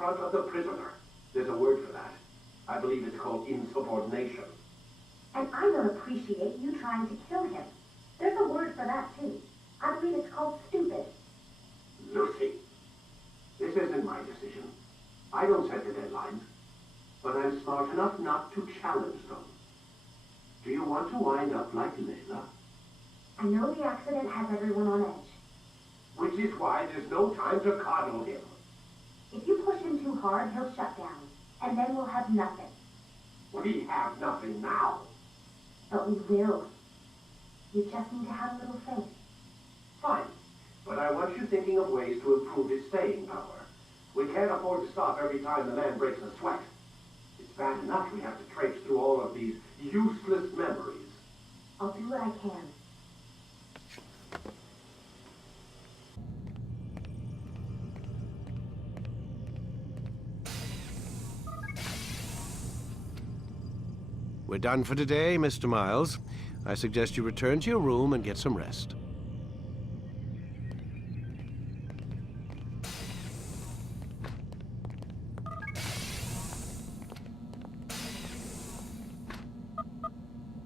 front of the prisoner. There's a word for that. I believe it's called insubordination. And I don't appreciate you trying to kill him. There's a word for that, too. I believe it's called stupid. Lucy, this isn't my decision. I don't set the deadlines. But I'm smart enough not to challenge them. Do you want to wind up like Layla? I know the accident has everyone on edge. Which is why there's no time to coddle him. If you push him too hard, he'll shut down. And then we'll have nothing. We have nothing now. But we will. You just need to have a little faith. Fine. But I want you thinking of ways to improve his staying power. We can't afford to stop every time the man breaks a sweat. It's bad enough we have to traipse through all of these useless memories. I'll do what I can. We're done for today, Mr. Miles. I suggest you return to your room and get some rest.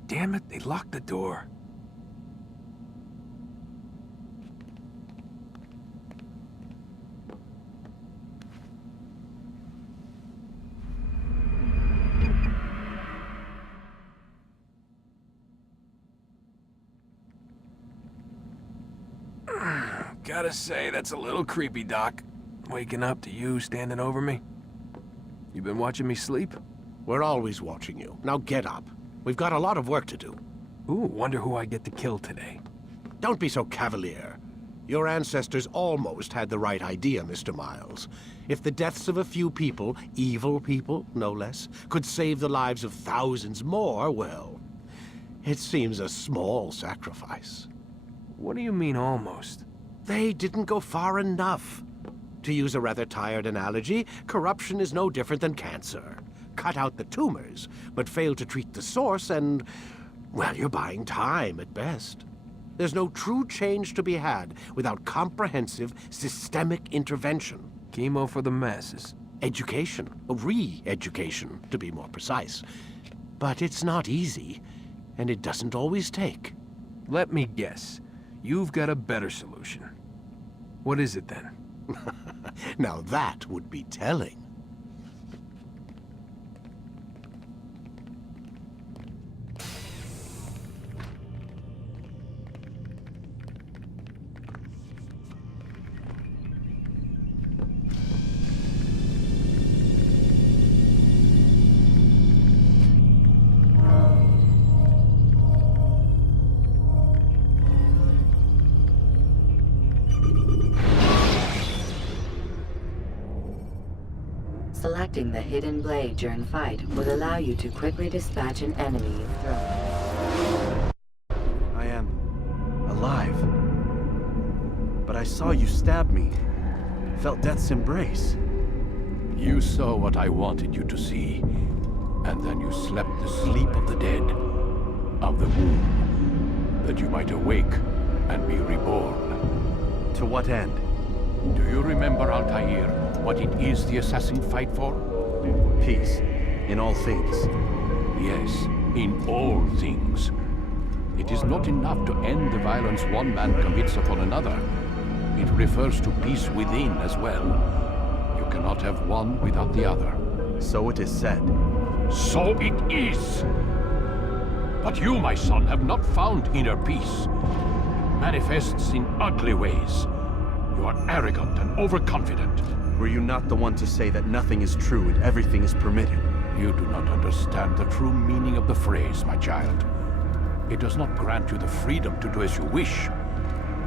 Damn it, they locked the door. Gotta say, that's a little creepy, Doc. Waking up to you standing over me. You been watching me sleep? We're always watching you. Now get up. We've got a lot of work to do. Ooh, wonder who I get to kill today. Don't be so cavalier. Your ancestors almost had the right idea, Mr. Miles. If the deaths of a few people, evil people, no less, could save the lives of thousands more, well, it seems a small sacrifice. What do you mean, almost? They didn't go far enough. To use a rather tired analogy, corruption is no different than cancer. Cut out the tumors, but fail to treat the source and, well, you're buying time at best. There's no true change to be had without comprehensive, systemic intervention. Chemo for the masses. Education, re-education, to be more precise. But it's not easy, and it doesn't always take. Let me guess. You've got a better solution. What is it, then? Now that would be telling. Selecting the hidden blade during fight will allow you to quickly dispatch an enemy you've thrown. I am alive. But I saw you stab me. Felt death's embrace. You saw what I wanted you to see, and then you slept the sleep of the dead, of the womb, that you might awake and be reborn. To what end? Do you remember, Altair, what it is the assassin fight for? Peace. In all things. Yes, in all things. It is not enough to end the violence one man commits upon another. It refers to peace within as well. You cannot have one without the other. So it is said. So it is! But you, my son, have not found inner peace. It manifests in ugly ways. You are arrogant and overconfident. Were you not the one to say that nothing is true and everything is permitted? You do not understand the true meaning of the phrase, my child. It does not grant you the freedom to do as you wish.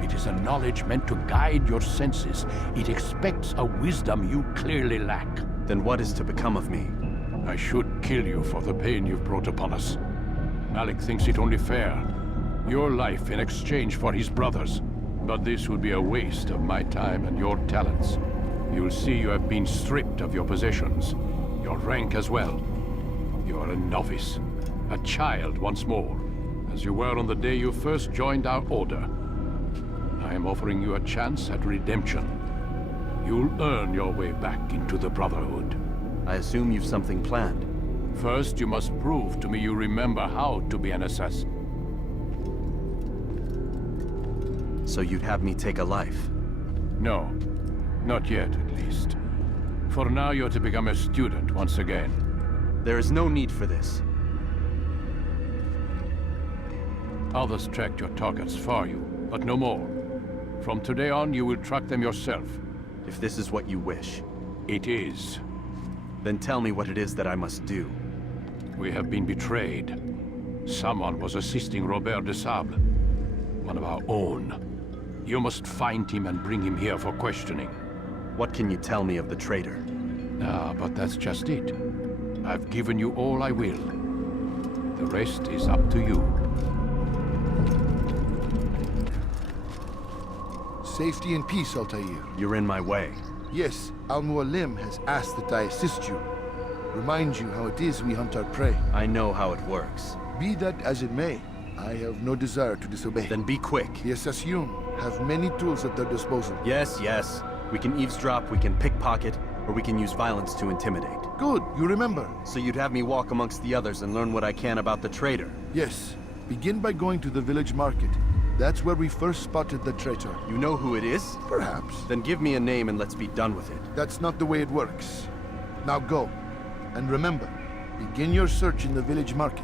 It is a knowledge meant to guide your senses. It expects a wisdom you clearly lack. Then what is to become of me? I should kill you for the pain you've brought upon us. Malik thinks it only fair. Your life in exchange for his brother's. But this would be a waste of my time and your talents. You'll see you have been stripped of your possessions, your rank as well. You are a novice, a child once more, as you were on the day you first joined our order. I am offering you a chance at redemption. You'll earn your way back into the Brotherhood. I assume you've something planned. First, you must prove to me you remember how to be an assassin. So you'd have me take a life? No. Not yet, at least. For now, you're to become a student once again. There is no need for this. Others tracked your targets for you, but no more. From today on, you will track them yourself. If this is what you wish, It is. then tell me what it is that I must do. We have been betrayed. Someone was assisting Robert de Sable, one of our own. You must find him and bring him here for questioning. What can you tell me of the traitor? Ah, but that's just it. I've given you all I will. The rest is up to you. Safety and peace, Altair. You're in my way. Yes, Al-Mualim has asked that I assist you. Remind you how it is we hunt our prey. I know how it works. Be that as it may, I have no desire to disobey. Then be quick. The Assassin have many tools at their disposal. Yes, yes. We can eavesdrop, we can pickpocket, or we can use violence to intimidate. Good, you remember. So you'd have me walk amongst the others and learn what I can about the traitor. Yes, begin by going to the village market. That's where we first spotted the traitor. You know who it is? Perhaps. Then give me a name and let's be done with it. That's not the way it works. Now go. And remember, begin your search in the village market.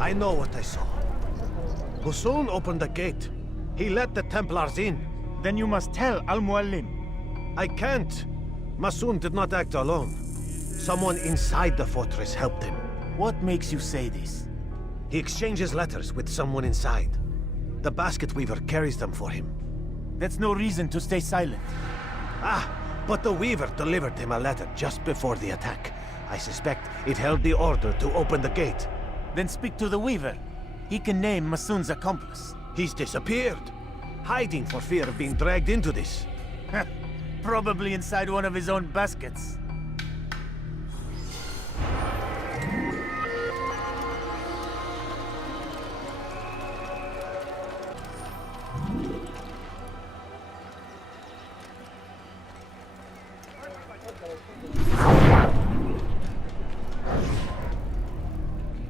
I know what I saw. Hussein opened the gate. He let the Templars in. Then you must tell Al-Mualim. I can't. Masoon did not act alone. Someone inside the fortress helped him. What makes you say this? He exchanges letters with someone inside. The basket weaver carries them for him. That's no reason to stay silent. Ah, but the weaver delivered him a letter just before the attack. I suspect it held the order to open the gate. Then speak to the weaver. He can name Masoon's accomplice. He's disappeared, hiding for fear of being dragged into this. Probably inside one of his own baskets.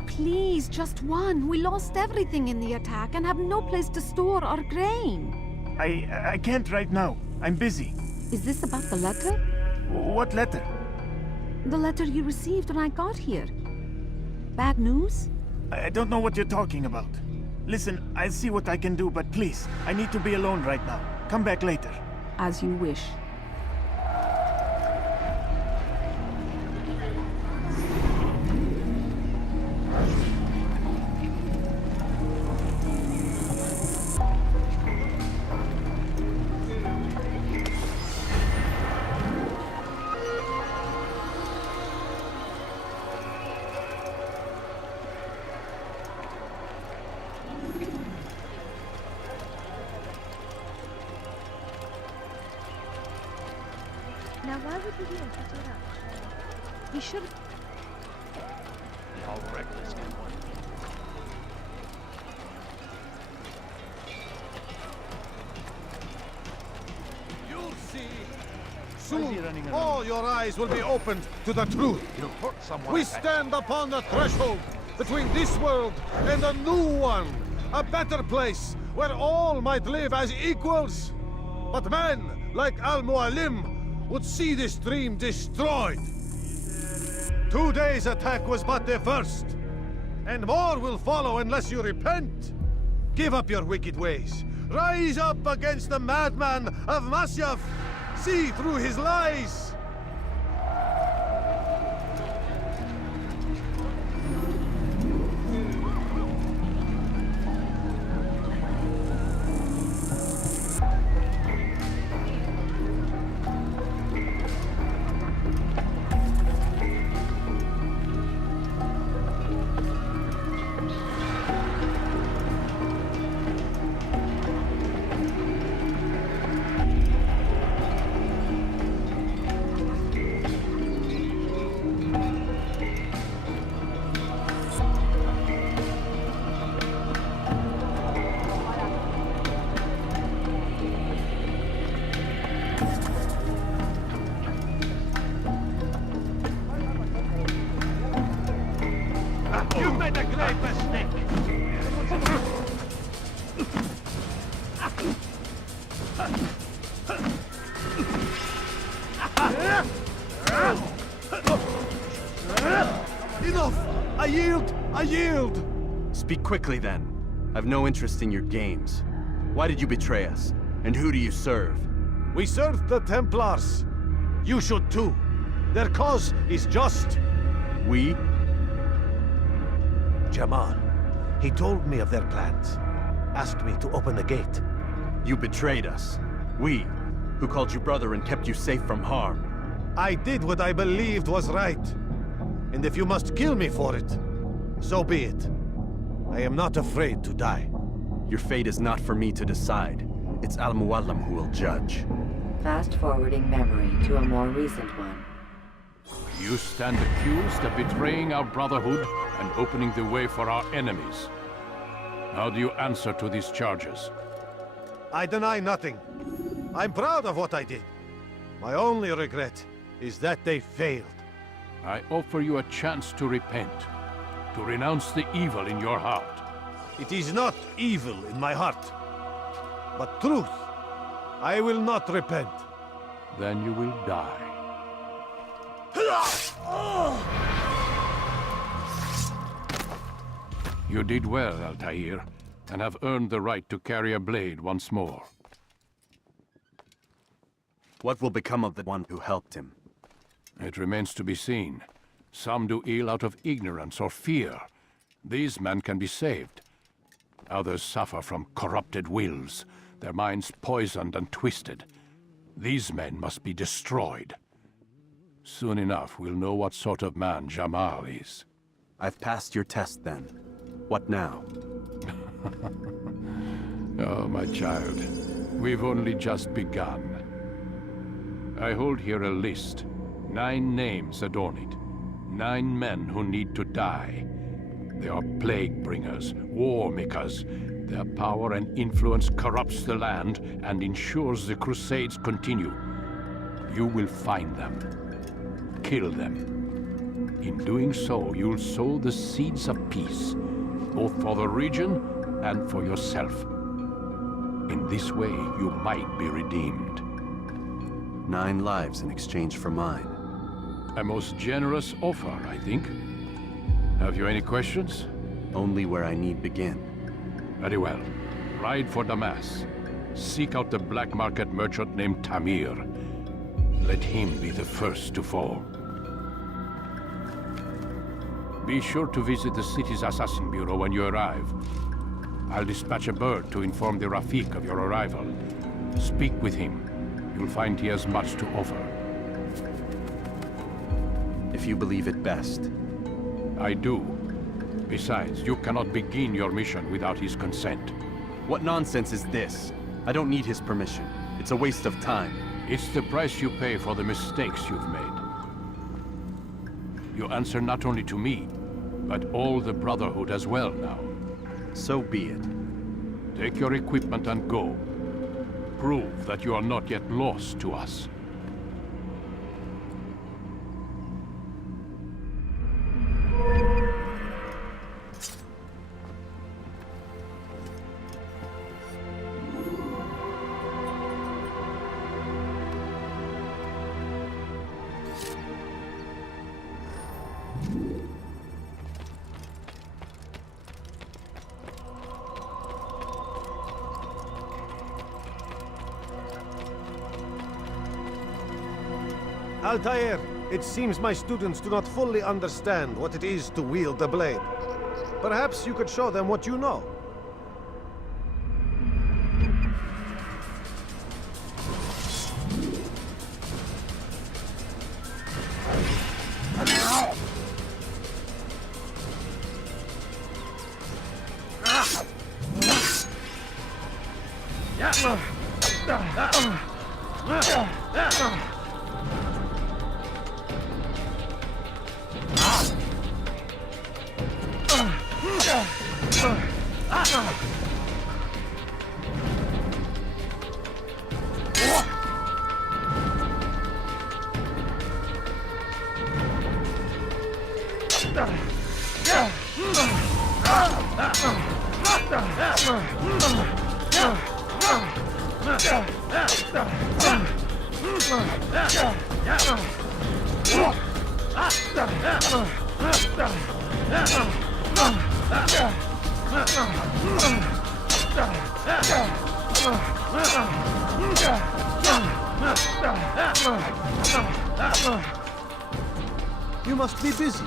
Please, just one. We lost everything in the attack and have no place to store our grain. I can't right now. I'm busy. Is this about the letter? What letter? The letter you received when I got here. Bad news? I don't know what you're talking about. Listen, I'll see what I can do, but please, I need to be alone right now. Come back later. As you wish. Now why would he be in such a rush? He should. How reckless can one be? You'll see. Soon, all your eyes will be opened to the truth. We stand upon the threshold between this world and a new one. A better place where all might live as equals. But men like Al-Mualim would see this dream destroyed. Today's attack was but the first. And more will follow unless you repent. Give up your wicked ways. Rise up against the madman of Masyaf. See through his lies. Speak quickly, then. I've no interest in your games. Why did you betray us? And who do you serve? We serve the Templars. You should too. Their cause is just. We? Jamal. He told me of their plans. Asked me to open the gate. You betrayed us. We, who called you brother and kept you safe from harm. I did what I believed was right. And if you must kill me for it, so be it. I am not afraid to die. Your fate is not for me to decide. It's Al-Muallim who will judge. Fast-forwarding memory to a more recent one. You stand accused of betraying our Brotherhood and opening the way for our enemies. How do you answer to these charges? I deny nothing. I'm proud of what I did. My only regret is that they failed. I offer you a chance to repent, to renounce the evil in your heart. It is not evil in my heart, but truth. I will not repent. Then you will die. You did well, Altair, and have earned the right to carry a blade once more. What will become of the one who helped him? It remains to be seen. Some do ill out of ignorance or fear. These men can be saved. Others suffer from corrupted wills, their minds poisoned and twisted. These men must be destroyed. Soon enough, we'll know what sort of man Jamal is. I've passed your test, then. What now? Oh, my child. We've only just begun. I hold here a list. 9 names adorn it. 9 men who need to die. They are plague bringers, war makers. Their power and influence corrupts the land and ensures the Crusades continue. You will find them. Kill them. In doing so, you'll sow the seeds of peace, both for the region and for yourself. In this way, you might be redeemed. 9 lives in exchange for mine. A most generous offer, I think. Have you any questions? Only where I need begin. Very well. Ride for Damas. Seek out the black market merchant named Tamir. Let him be the first to fall. Be sure to visit the city's assassin bureau when you arrive. I'll dispatch a bird to inform the Rafik of your arrival. Speak with him. You'll find he has much to offer. If you believe it best. I do. Besides, you cannot begin your mission without his consent. What nonsense is this? I don't need his permission. It's a waste of time. It's the price you pay for the mistakes you've made. You answer not only to me, but all the Brotherhood as well now. So be it. Take your equipment and go. Prove that you are not yet lost to us. Altair, it seems my students do not fully understand what it is to wield the blade. Perhaps you could show them what you know. You must be busy.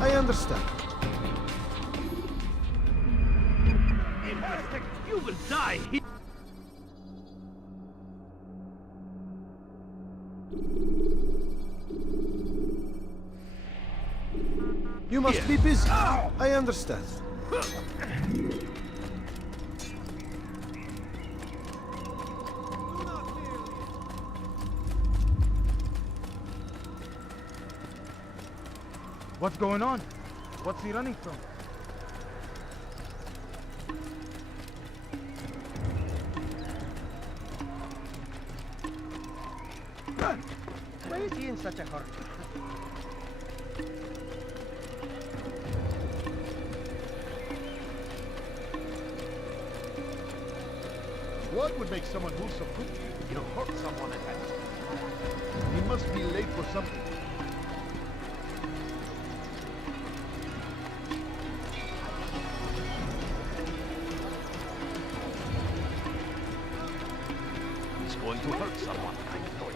I understand. You will die here. You must be busy. I understand. What's going on? What's he running from? Why is he in such a hurry? What would make someone move so quickly? You hurt someone at that. He must be late for something. He's going to hurt someone. I know it.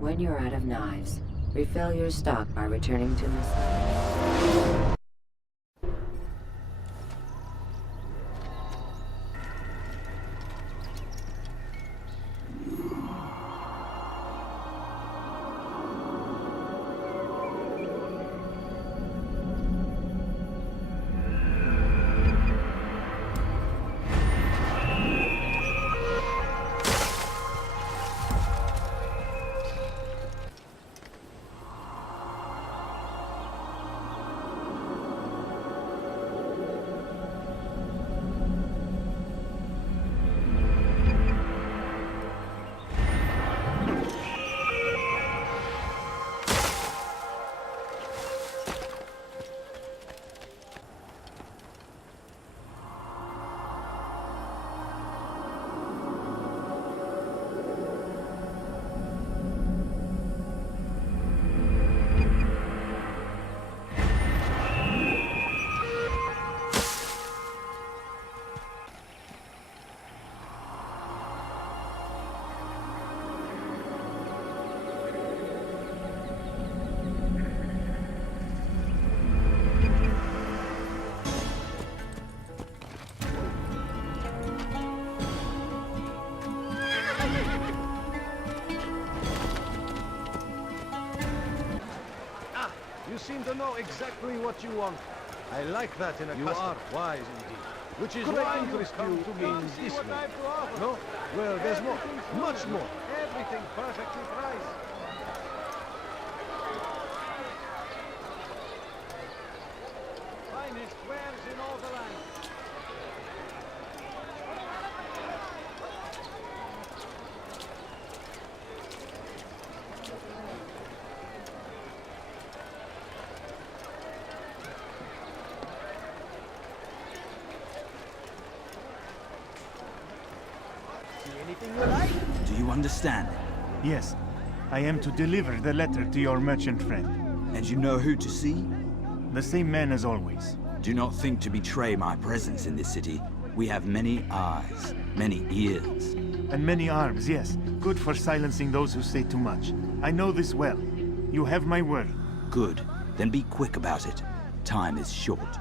When you're out of knives, refill your stock by returning to the site. You seem to know exactly what you want. I like that in a customer. You are wise indeed. Which is why interest you in this way. No? Well, there's more. Much more. Everything perfectly priced. Finest wares in all the land. Anything you like? Do you understand? Yes. I am to deliver the letter to your merchant friend. And you know who to see? The same man as always. Do not think to betray my presence in this city. We have many eyes, many ears. And many arms, yes. Good for silencing those who say too much. I know this well. You have my word. Good. Then be quick about it. Time is short.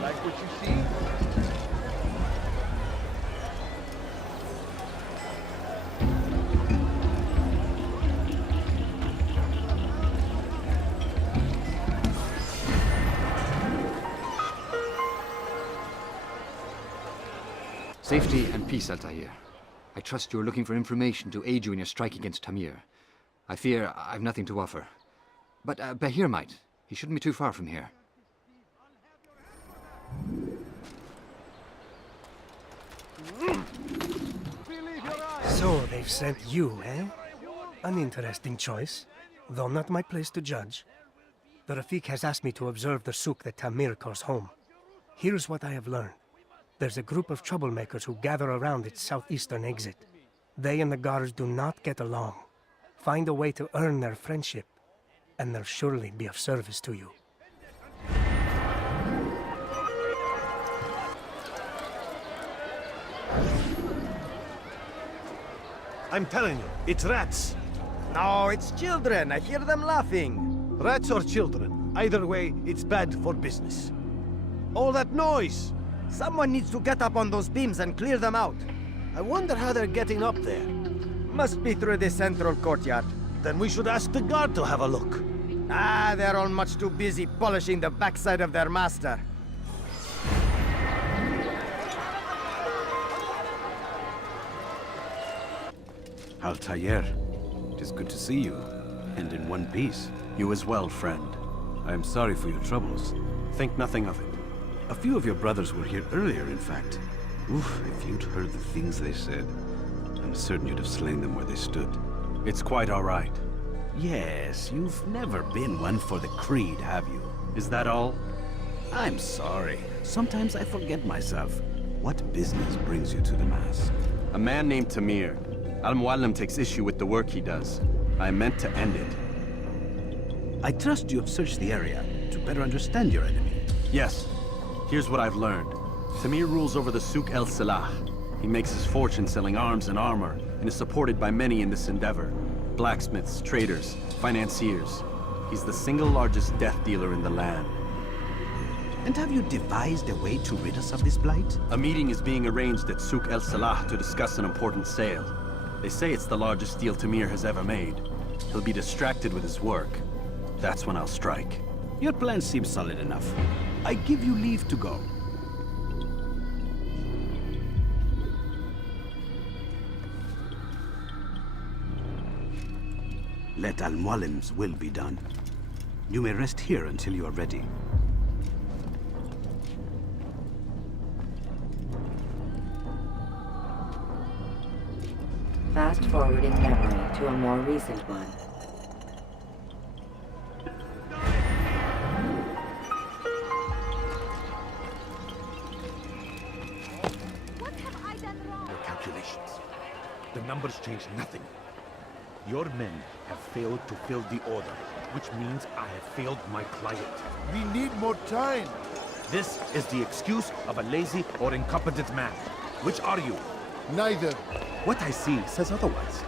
Like what you see? Safety and peace, Altair. I trust you're looking for information to aid you in your strike against Tamir. I fear I've nothing to offer. But Bahir might. He shouldn't be too far from here. So they've sent you, eh? An interesting choice, though not my place to judge. The Rafik has asked me to observe the souk that Tamir calls home. Here's what I have learned. There's a group of troublemakers who gather around its southeastern exit. They and the guards do not get along. Find a way to earn their friendship, and they'll surely be of service to you. I'm telling you, it's rats. No, it's children. I hear them laughing. Rats or children. Either way, it's bad for business. All that noise! Someone needs to get up on those beams and clear them out. I wonder how they're getting up there. Must be through the central courtyard. Then we should ask the guard to have a look. Ah, they're all much too busy polishing the backside of their master. Altair, it is good to see you, and in one piece. You as well, friend. I am sorry for your troubles. Think nothing of it. A few of your brothers were here earlier, in fact. Oof, if you'd heard the things they said, I'm certain you'd have slain them where they stood. It's quite all right. Yes, you've never been one for the creed, have you? Is that all? I'm sorry. Sometimes I forget myself. What business brings you to the Mass? A man named Tamir. Al-Muallim takes issue with the work he does. I meant to end it. I trust you have searched the area to better understand your enemy. Yes. Here's what I've learned. Tamir rules over the Souk el-Salah. He makes his fortune selling arms and armor, and is supported by many in this endeavor. Blacksmiths, traders, financiers. He's the single largest death dealer in the land. And have you devised a way to rid us of this blight? A meeting is being arranged at Souk el-Salah to discuss an important sale. They say it's the largest deal Tamir has ever made. He'll be distracted with his work. That's when I'll strike. Your plan seems solid enough. I give you leave to go. Let Al-Muallim's will be done. You may rest here until you are ready. Fast-forwarding memory to a more recent one. What have I done wrong? Your calculations. The numbers change nothing. Your men have failed to fill the order, which means I have failed my client. We need more time. This is the excuse of a lazy or incompetent man. Which are you? Neither. What I see says otherwise.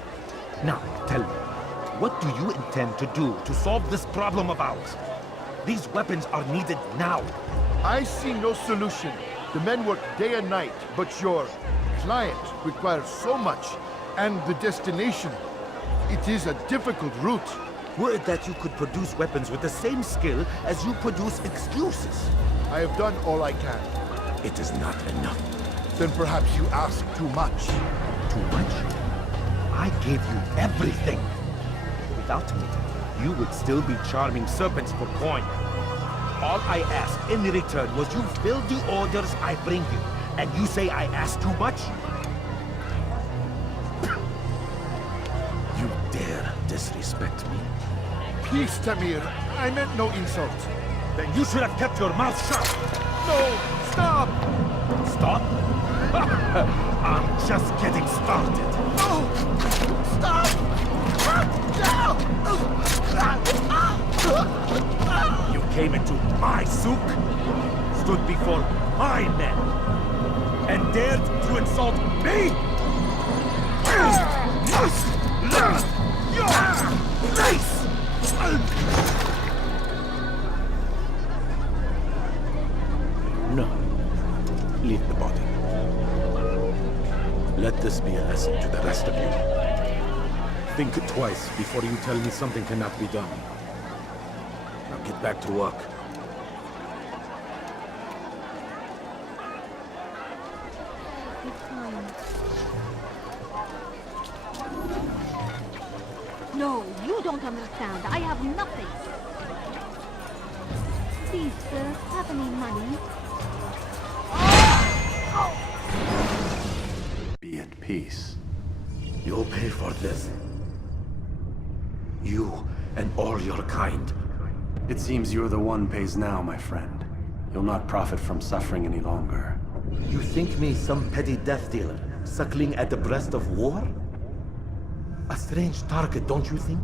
Now, tell me, what do you intend to do to solve this problem of ours? These weapons are needed now. I see no solution. The men work day and night, but your client requires so much, and the destination. It is a difficult route. Would that you could produce weapons with the same skill as you produce excuses. I have done all I can. It is not enough. Then perhaps you ask too much. Too much? I gave you everything. Without me, you would still be charming serpents for coin. All I ask in return was you fill the orders I bring you. And you say I ask too much? You dare disrespect me? Please, Tamir. I meant no insult. Then you should have kept your mouth shut. No! Stop! Stop? I'm just getting started. No! Stop! You came into my souk, stood before my men, and dared to insult me? You must learn your place! No. Leave the body. Let this be a lesson to the rest of you. Think twice before you tell me something cannot be done. Now get back to work. be kind. No, you don't understand. I have nothing. Please, sir, have any money? Be at peace. You'll pay for this. You and all your kind. It seems you're the one pays now, my friend. You'll not profit from suffering any longer. You think me some petty death dealer, suckling at the breast of war? A strange target, don't you think?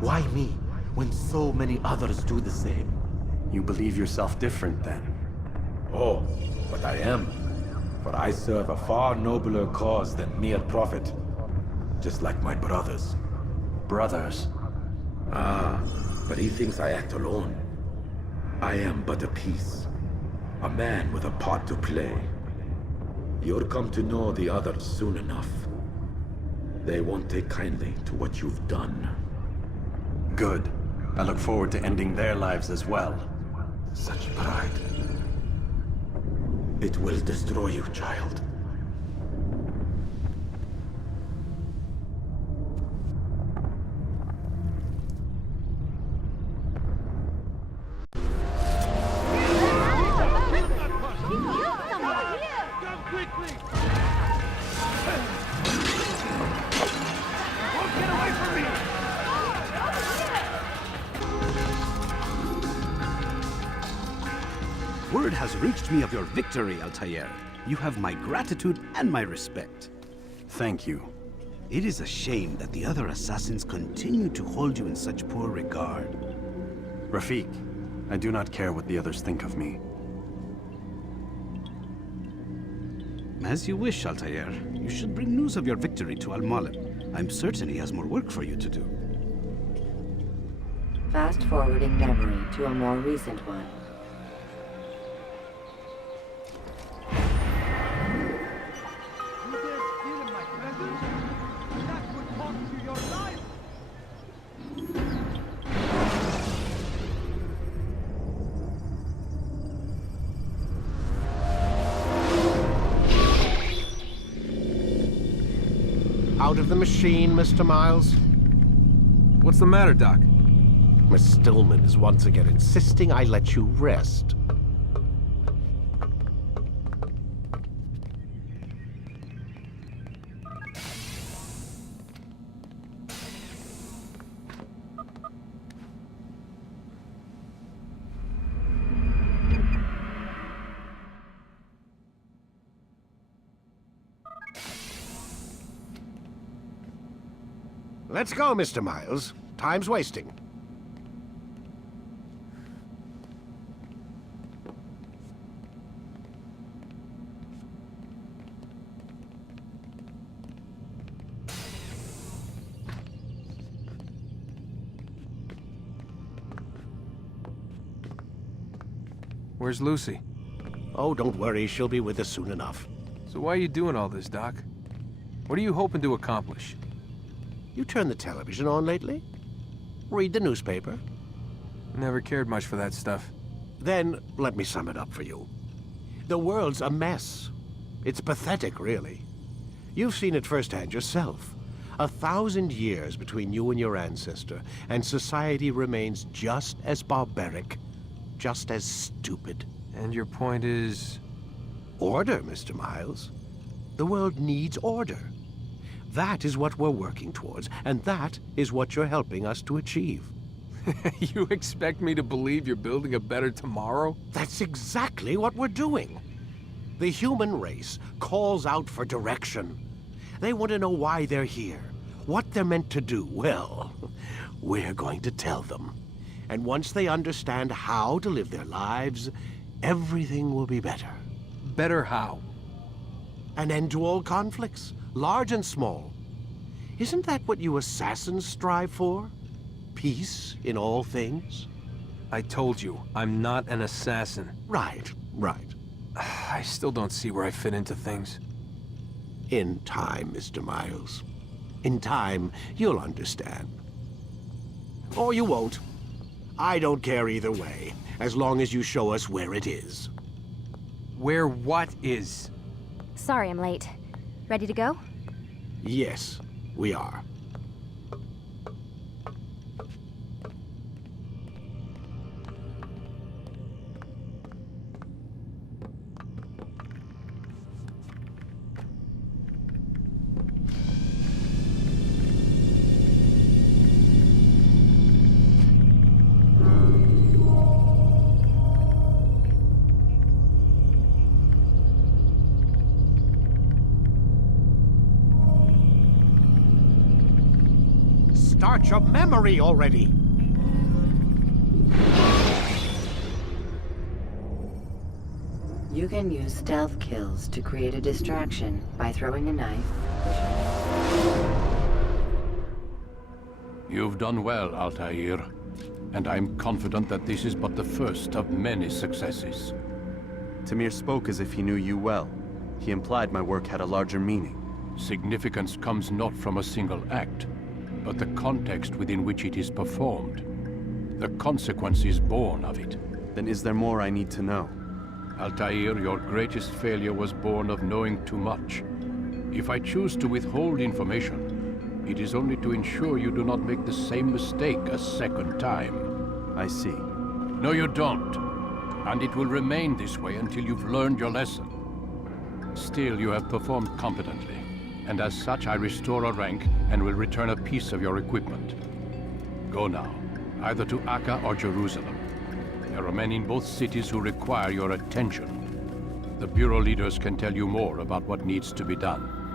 Why me, when so many others do the same? You believe yourself different, then? Oh, but I am. For I serve a far nobler cause than mere profit. Just like my brothers. Brothers? Ah, but he thinks I act alone. I am but a piece. A man with a part to play. You'll come to know the others soon enough. They won't take kindly to what you've done. Good. I look forward to ending their lives as well. Such pride. It will destroy you, child. Word has reached me of your victory, Altair. You have my gratitude and my respect. Thank you. It is a shame that the other assassins continue to hold you in such poor regard. Rafik, I do not care what the others think of me. As you wish, Altair. You should bring news of your victory to Al-Malem. I'm certain he has more work for you to do. Fast-forwarding memory to a more recent one. Out of the machine, Mr. Miles. What's the matter, Doc? Miss Stillman is once again insisting I let you rest. Let's go, Mr. Miles. Time's wasting. Where's Lucy? Oh, don't worry. She'll be with us soon enough. So why are you doing all this, Doc? What are you hoping to accomplish? You turned the television on lately? Read the newspaper? Never cared much for that stuff. Then, let me sum it up for you. The world's a mess. It's pathetic, really. You've seen it firsthand yourself. 1,000 years between you and your ancestor, and society remains just as barbaric, just as stupid. And your point is? Order, Mr. Miles. The world needs order. That is what we're working towards, and that is what you're helping us to achieve. You expect me to believe you're building a better tomorrow? That's exactly what we're doing. The human race calls out for direction. They want to know why they're here, what they're meant to do. Well, we're going to tell them. And once they understand how to live their lives, everything will be better. Better how? An end to all conflicts, large and small. Isn't that what you assassins strive for? Peace in all things? I told you, I'm not an assassin. Right, right. I still don't see where I fit into things. In time, Mr. Miles. In time, you'll understand. Or you won't. I don't care either way, as long as you show us where it is. Where what is? Sorry I'm late. Ready to go? Yes, we are. Start your memory already! You can use stealth kills to create a distraction by throwing a knife. You've done well, Altair. And I'm confident that this is but the first of many successes. Tamir spoke as if he knew you well. He implied my work had a larger meaning. Significance comes not from a single act, but the context within which it is performed. The consequences born of it. Then is there more I need to know? Altair, your greatest failure was born of knowing too much. If I choose to withhold information, it is only to ensure you do not make the same mistake a second time. I see. No, you don't. And it will remain this way until you've learned your lesson. Still, you have performed competently. And as such, I restore a rank and will return a piece of your equipment. Go now, either to Akka or Jerusalem. There are men in both cities who require your attention. The Bureau leaders can tell you more about what needs to be done.